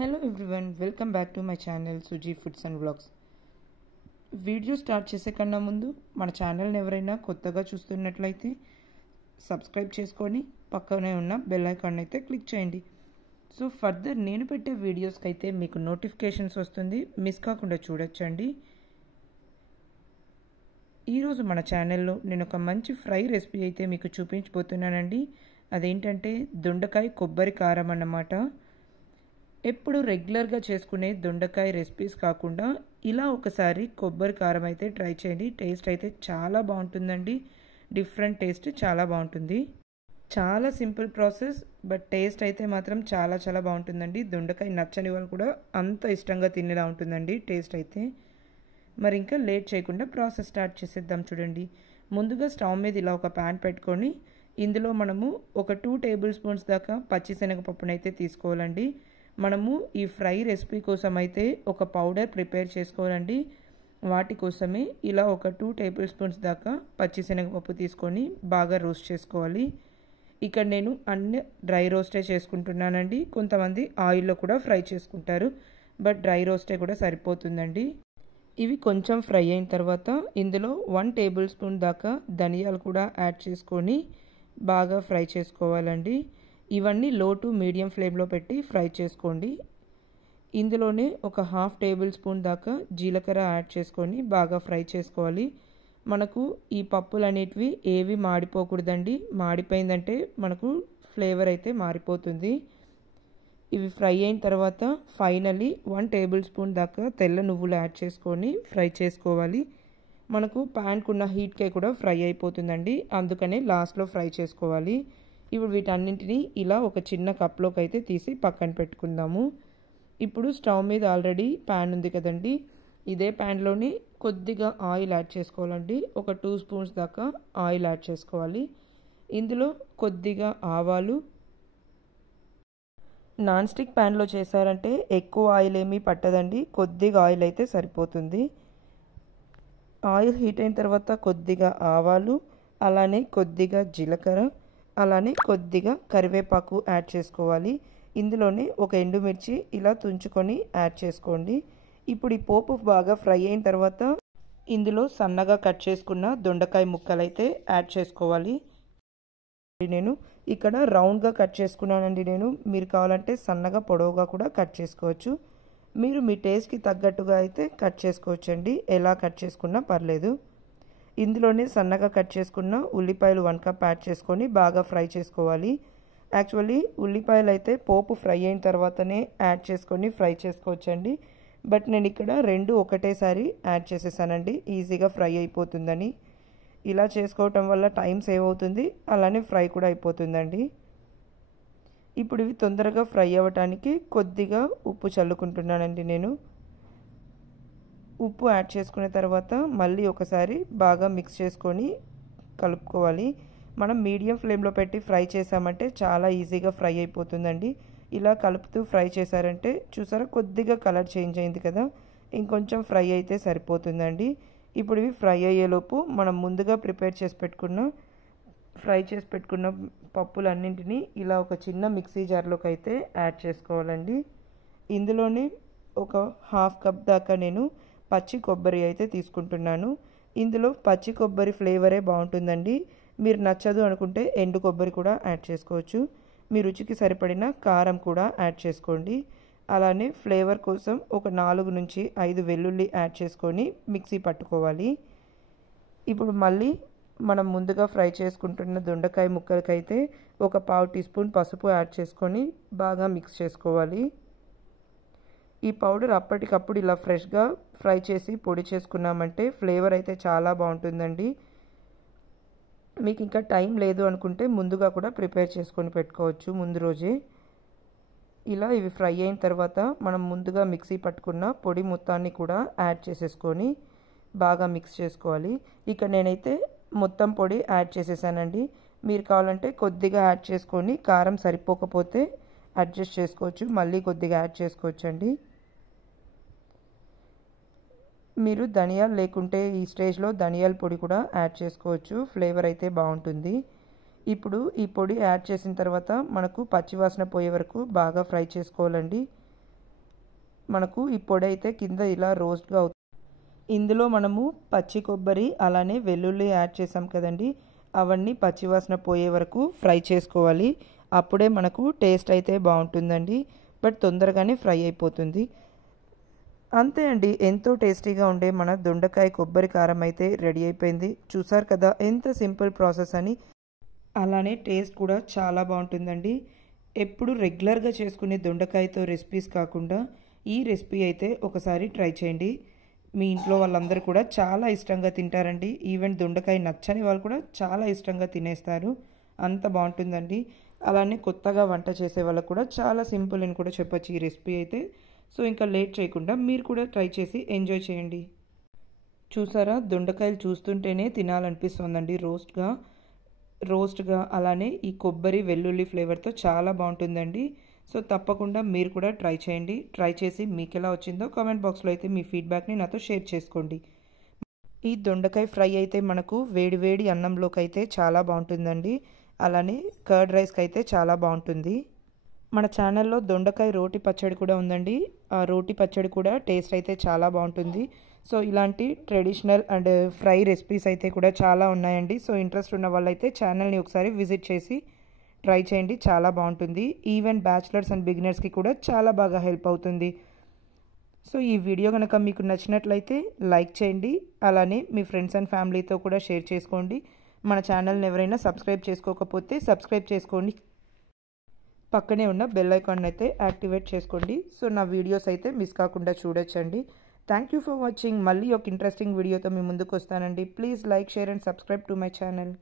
Hello everyone, welcome back to my channel Suji foods and vlogs. Video start చేసే కన్నా ముందు మన ఛానల్ని ఎవరైనా కొత్తగా చూస్తున్నట్లయితే సబ్స్క్రైబ్ చేసుకొని పక్కనే ఉన్న బెల్ ఐకాన్ అయితే క్లిక్ చేయండి. సో ఫర్దర్ నేను పెట్టే వీడియోస్కి అయితే మీకు నోటిఫికేషన్స్ వస్తుంది, మిస్ కాకుండా చూడొచ్చండి. ఈరోజు మన ఛానల్లో నేను ఒక మంచి ఫ్రై రెసిపీ అయితే మీకు చూపించబోతున్నానండి. అదేంటంటే దొండకాయ కొబ్బరి కారం అన్నమాట. ఎప్పుడు రెగ్యులర్గా చేసుకునే దొండకాయ రెసిపీస్ కాకుండా ఇలా ఒకసారి కొబ్బరి కారం అయితే ట్రై చేయండి. టేస్ట్ అయితే చాలా బాగుంటుందండి. డిఫరెంట్ టేస్ట్ చాలా బాగుంటుంది. చాలా సింపుల్ ప్రాసెస్, బట్ టేస్ట్ అయితే మాత్రం చాలా చాలా బాగుంటుందండి. దొండకాయ నచ్చని వాళ్ళు కూడా అంత ఇష్టంగా తినేలా ఉంటుందండి టేస్ట్ అయితే. మరి ఇంకా లేట్ చేయకుండా ప్రాసెస్ స్టార్ట్ చేసేద్దాం. చూడండి, ముందుగా స్టవ్ మీద ఇలా ఒక ప్యాన్ పెట్టుకొని ఇందులో మనము ఒక 2 టేబుల్ స్పూన్స్ దాకా పచ్చిశనగపప్పునైతే తీసుకోవాలండి. మనము ఈ ఫ్రై రెసిపీ కోసం అయితే ఒక పౌడర్ ప్రిపేర్ చేసుకోవాలండి. వాటి కోసమే ఇలా ఒక 2 టేబుల్ స్పూన్స్ దాకా పచ్చిశనగపప్పు తీసుకొని బాగా రోస్ట్ చేసుకోవాలి. ఇక్కడ నేను అన్ని డ్రై రోస్టే చేసుకుంటున్నానండి. కొంతమంది ఆయిల్లో కూడా ఫ్రై చేసుకుంటారు, బట్ డ్రై రోస్టే కూడా సరిపోతుందండి. ఇవి కొంచెం ఫ్రై అయిన తర్వాత ఇందులో 1 టేబుల్ స్పూన్ దాకా ధనియాలు కూడా యాడ్ చేసుకొని బాగా ఫ్రై చేసుకోవాలండి. ఇవన్నీ లో టు మీడియం ఫ్లేమ్లో పెట్టి ఫ్రై చేసుకోండి. ఇందులోనే ఒక 1/2 టేబుల్ స్పూన్ దాకా జీలకర్ర యాడ్ చేసుకొని బాగా ఫ్రై చేసుకోవాలి. మనకు ఈ పప్పులు అనేటివి ఏవి మాడిపోకూడదండి. మాడిపోయిందంటే మనకు ఫ్లేవర్ అయితే మారిపోతుంది. ఇవి ఫ్రై అయిన తర్వాత ఫైనల్లీ 1 టేబుల్ స్పూన్ దాకా తెల్ల నువ్వులు యాడ్ చేసుకొని ఫ్రై చేసుకోవాలి. మనకు ప్యాన్కున్న హీట్కే కూడా ఫ్రై అయిపోతుందండి, అందుకనే లాస్ట్లో ఫ్రై చేసుకోవాలి. ఇప్పుడు వీటన్నింటినీ ఇలా ఒక చిన్న కప్లోకి అయితే తీసి పక్కన పెట్టుకుందాము. ఇప్పుడు స్టవ్ మీద ఆల్రెడీ ప్యాన్ ఉంది కదండి, ఇదే ప్యాన్లోని కొద్దిగా ఆయిల్ యాడ్ చేసుకోవాలండి. ఒక 2 స్పూన్స్ దాకా ఆయిల్ యాడ్ చేసుకోవాలి. ఇందులో కొద్దిగా ఆవాలు. నాన్ స్టిక్ ప్యాన్లో చేశారంటే ఎక్కువ ఆయిల్ ఏమీ పట్టదండి, కొద్దిగా ఆయిల్ అయితే సరిపోతుంది. ఆయిల్ హీట్ అయిన తర్వాత కొద్దిగా ఆవాలు, అలానే కొద్దిగా జీలకర్ర, అలానే కొద్దిగా కరివేపాకు యాడ్ చేసుకోవాలి. ఇందులోనే ఒక ఎండుమిర్చి ఇలా తుంచుకొని యాడ్ చేసుకోండి. ఇప్పుడు ఈ పోపు బాగా ఫ్రై అయిన తర్వాత ఇందులో సన్నగా కట్ చేసుకున్న దొండకాయ ముక్కలు అయితే యాడ్ చేసుకోవాలి. నేను ఇక్కడ రౌండ్గా కట్ చేసుకున్నానండి. మీరు కావాలంటే సన్నగా పొడవుగా కూడా కట్ చేసుకోవచ్చు. మీరు మీ టేస్ట్కి తగ్గట్టుగా అయితే కట్ చేసుకోవచ్చండి, ఎలా కట్ చేసుకున్నా పర్లేదు. ఇందులోనే సన్నగా కట్ చేసుకున్న ఉల్లిపాయలు 1 కప్ యాడ్ చేసుకొని బాగా ఫ్రై చేసుకోవాలి. యాక్చువల్లీ ఉల్లిపాయలు అయితే పోపు ఫ్రై అయిన తర్వాతనే యాడ్ చేసుకొని ఫ్రై చేసుకోవచ్చండి, బట్ నేను ఇక్కడ 2 ఒకటేసారి యాడ్ చేసేసానండి, ఈజీగా ఫ్రై అయిపోతుందని. ఇలా చేసుకోవటం వల్ల టైం సేవ్ అవుతుంది, అలానే ఫ్రై కూడా అయిపోతుందండి. ఇప్పుడు ఇవి తొందరగా ఫ్రై అవ్వటానికి కొద్దిగా ఉప్పు చల్లుకుంటున్నానండి నేను. ఉప్పు యాడ్ చేసుకున్న తర్వాత మళ్ళీ ఒకసారి బాగా మిక్స్ చేసుకొని కలుపుకోవాలి. మనం మీడియం ఫ్లేమ్లో పెట్టి ఫ్రై చేసామంటే చాలా ఈజీగా ఫ్రై అయిపోతుందండి. ఇలా కలుపుతూ ఫ్రై చేశారంటే చూసారా, కొద్దిగా కలర్ చేంజ్ అయింది కదా, ఇంకొంచెం ఫ్రై అయితే సరిపోతుందండి. ఇప్పుడు ఇవి ఫ్రై అయ్యేలోపు మనం ముందుగా ఫ్రై చేసి పెట్టుకున్న పప్పులన్నింటినీ ఇలా ఒక చిన్న మిక్సీ జార్లోకి అయితే యాడ్ చేసుకోవాలండి. ఇందులోనే ఒక 1/2 కప్ దాకా నేను పచ్చి కొబ్బరి అయితే తీసుకుంటున్నాను. ఇందులో పచ్చి కొబ్బరి ఫ్లేవరే బాగుంటుందండి. మీరు నచ్చదు అనుకుంటే ఎండు కొబ్బరి కూడా యాడ్ చేసుకోవచ్చు. మీ రుచికి సరిపడిన కారం కూడా యాడ్ చేసుకోండి. అలానే ఫ్లేవర్ కోసం ఒక 4 నుంచి 5 వెల్లుల్లి యాడ్ చేసుకొని మిక్సీ పట్టుకోవాలి. ఇప్పుడు మళ్ళీ మనం ముందుగా ఫ్రై చేసుకుంటున్న దొండకాయ ముక్కలకైతే ఒక 1/2 టీ స్పూన్ పసుపు యాడ్ చేసుకొని బాగా మిక్స్ చేసుకోవాలి. ఈ పౌడర్ అప్పటికప్పుడు ఇలా ఫ్రెష్గా ఫ్రై చేసి పొడి చేసుకున్నామంటే ఫ్లేవర్ అయితే చాలా బాగుంటుందండి. మీకు ఇంకా టైం లేదు అనుకుంటే ముందుగా కూడా ప్రిపేర్ చేసుకొని పెట్టుకోవచ్చు ముందు రోజే. ఇలా ఇవి ఫ్రై అయిన తర్వాత మనం ముందుగా మిక్సీ పట్టుకున్న పొడి మొత్తాన్ని కూడా యాడ్ చేసేసుకొని బాగా మిక్స్ చేసుకోవాలి. ఇక్కడ నేనైతే మొత్తం పొడి యాడ్ చేసేసానండి. మీరు కావాలంటే కొద్దిగా యాడ్ చేసుకొని కారం సరిపోకపోతే అడ్జస్ట్ చేసుకోవచ్చు, మళ్ళీ కొద్దిగా యాడ్ చేసుకోవచ్చండి. మీరు ధనియాలు లేకుంటే ఈ స్టేజ్లో ధనియాల పొడి కూడా యాడ్ చేసుకోవచ్చు, ఫ్లేవర్ అయితే బాగుంటుంది. ఇప్పుడు ఈ పొడి యాడ్ చేసిన తర్వాత మనకు పచ్చివాసన పోయే వరకు బాగా ఫ్రై చేసుకోవాలండి. మనకు ఈ పొడి అయితే కింద ఇలా రోస్ట్గా అవుతుంది. ఇందులో మనము పచ్చి కొబ్బరి అలానే వెల్లుల్లి యాడ్ చేసాం కదండి, అవన్నీ పచ్చివాసన పోయే వరకు ఫ్రై చేసుకోవాలి. అప్పుడే మనకు టేస్ట్ అయితే బాగుంటుందండి. బట్ తొందరగానే ఫ్రై అయిపోతుంది. అంతే అండి, ఎంతో టేస్టీగా ఉండే మన దొండకాయ కొబ్బరి కారం అయితే రెడీ అయిపోయింది. చూసారు కదా ఎంత సింపుల్ ప్రాసెస్ అని. అలానే టేస్ట్ కూడా చాలా బాగుంటుందండి. ఎప్పుడు రెగ్యులర్గా చేసుకునే దొండకాయతో రెసిపీస్ కాకుండా ఈ రెసిపీ అయితే ఒకసారి ట్రై చేయండి. మీ ఇంట్లో వాళ్ళందరూ కూడా చాలా ఇష్టంగా తింటారండి. ఈవెన్ దొండకాయ నచ్చని వాళ్ళు కూడా చాలా ఇష్టంగా తినేస్తారు. అంత బాగుంటుందండి. అలానే కొత్తగా వంట చేసే వాళ్ళకు కూడా చాలా సింపుల్ అని కూడా చెప్పొచ్చు ఈ రెసిపీ అయితే. సో ఇంకా లేట్ చేయకుండా మీరు కూడా ట్రై చేసి ఎంజాయ్ చేయండి. చూసారా, దొండకాయలు చూస్తుంటేనే తినాలనిపిస్తుందండి రోస్ట్గా. అలానే ఈ కొబ్బరి వెల్లుల్లి ఫ్లేవర్తో చాలా బాగుంటుందండి. సో తప్పకుండా మీరు కూడా ట్రై చేయండి. ట్రై చేసి మీకు ఎలా వచ్చిందో కామెంట్ బాక్స్లో అయితే మీ ఫీడ్బ్యాక్ని నాతో షేర్ చేసుకోండి. ఈ దొండకాయ ఫ్రై అయితే మనకు వేడి అన్నంలోకి అయితే చాలా బాగుంటుందండి. అలానే కర్డ్ రైస్కి అయితే చాలా బాగుంటుంది. మన ఛానల్లో దొండకాయ రోటి పచ్చడి కూడా ఉందండి. ఆ రోటి పచ్చడి కూడా టేస్ట్ అయితే చాలా బాగుంటుంది. సో ఇలాంటి ట్రెడిషనల్ అండ్ ఫ్రై రెసిపీస్ అయితే కూడా చాలా ఉన్నాయండి. సో ఇంట్రెస్ట్ ఉన్న వాళ్ళైతే ఛానల్ని ఒకసారి విజిట్ చేసి ట్రై చేయండి, చాలా బాగుంటుంది. ఈవెన్ బ్యాచిలర్స్ అండ్ బిగినర్స్కి కూడా చాలా బాగా హెల్ప్ అవుతుంది. సో ఈ వీడియో కనుక మీకు నచ్చినట్లయితే లైక్ చేయండి. అలానే మీ ఫ్రెండ్స్ అండ్ ఫ్యామిలీతో కూడా షేర్ చేసుకోండి. మన ఛానల్ని ఎవరైనా సబ్స్క్రైబ్ చేసుకోకపోతే సబ్స్క్రైబ్ చేసుకోండి. పక్కనే ఉన్న బెల్ ఐకాన్ అయితే యాక్టివేట్ చేసుకోండి. సో నా వీడియోస్ అయితే మిస్ కాకుండా చూడొచ్చండి. Thank you for watching. మళ్ళీ ఒక ఇంట్రెస్టింగ్ వీడియోతో మీ ముందుకు వస్తానండి. Please like, share and subscribe to my channel.